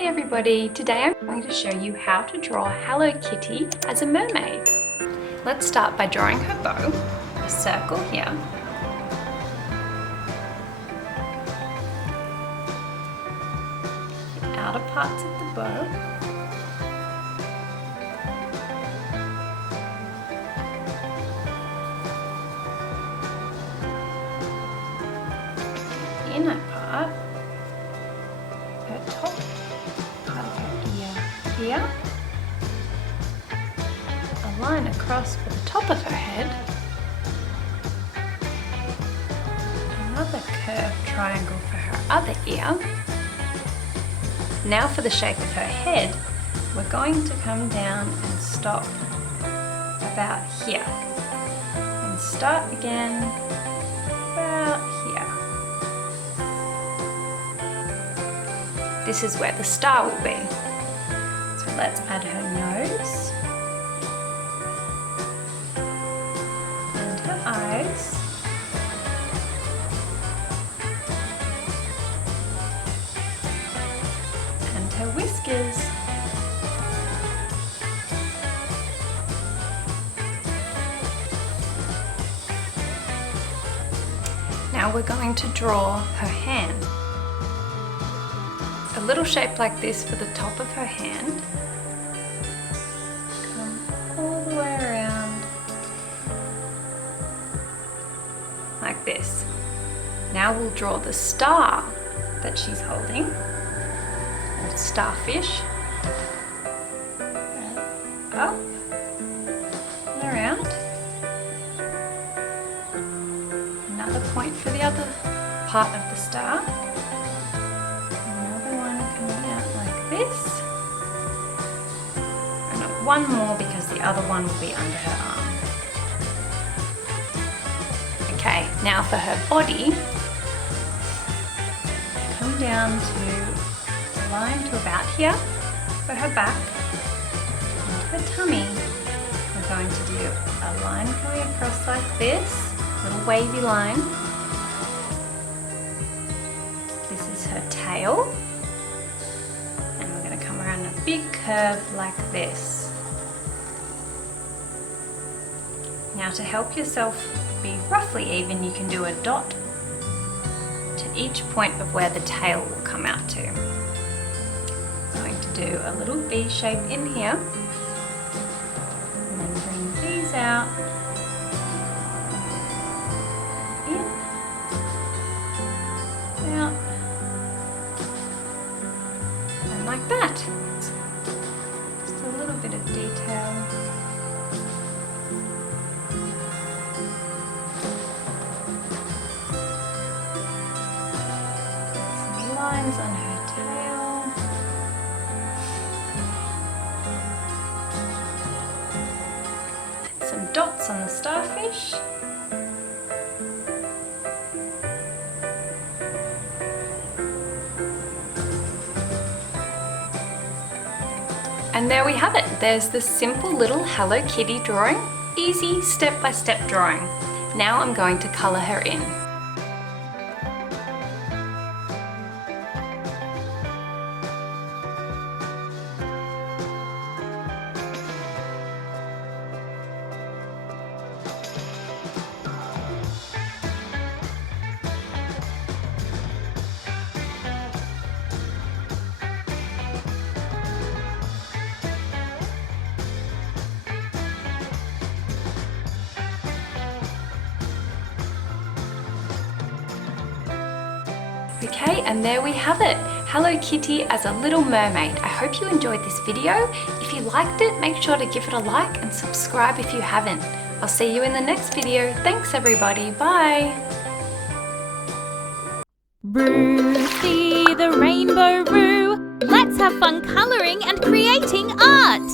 Hey everybody, today I'm going to show you how to draw Hello Kitty as a mermaid. Let's start by drawing her bow, a circle here. The outer parts of the bow. The inner part, her top part of her ear here. A line across for the top of her head. Another curved triangle for her other ear. Now for the shape of her head, we're going to come down and stop about here. And start again about here. This is where the star will be. So let's add her nose and her eyes. And her whiskers. Now we're going to draw her hand. A little shape like this for the top of her hand. Come all the way around. Like this. Now we'll draw the star that she's holding. Or starfish. Up and around. Another point for the other part of the star. This, and one more because the other one will be under her arm. Okay, now for her body, come down to a line to about here for her back and her tummy. We're going to do a line going across like this, little wavy line. This is her tail. Big curve like this. Now to help yourself be roughly even, you can do a dot to each point of where the tail will come out to. I'm going to do a little V shape in here and then bring these out, in, out, and like that. Bit of detail. Some lines on her tail. Some dots on the starfish. And there we have it. There's the simple little Hello Kitty drawing. Easy step-by-step drawing. Now I'm going to colour her in. Okay, and there we have it. Hello Kitty as a little mermaid. I hope you enjoyed this video. If you liked it, make sure to give it a like and subscribe if you haven't. I'll see you in the next video. Thanks everybody, bye. Ruthie the Rainbow Roo. Let's have fun colouring and creating art.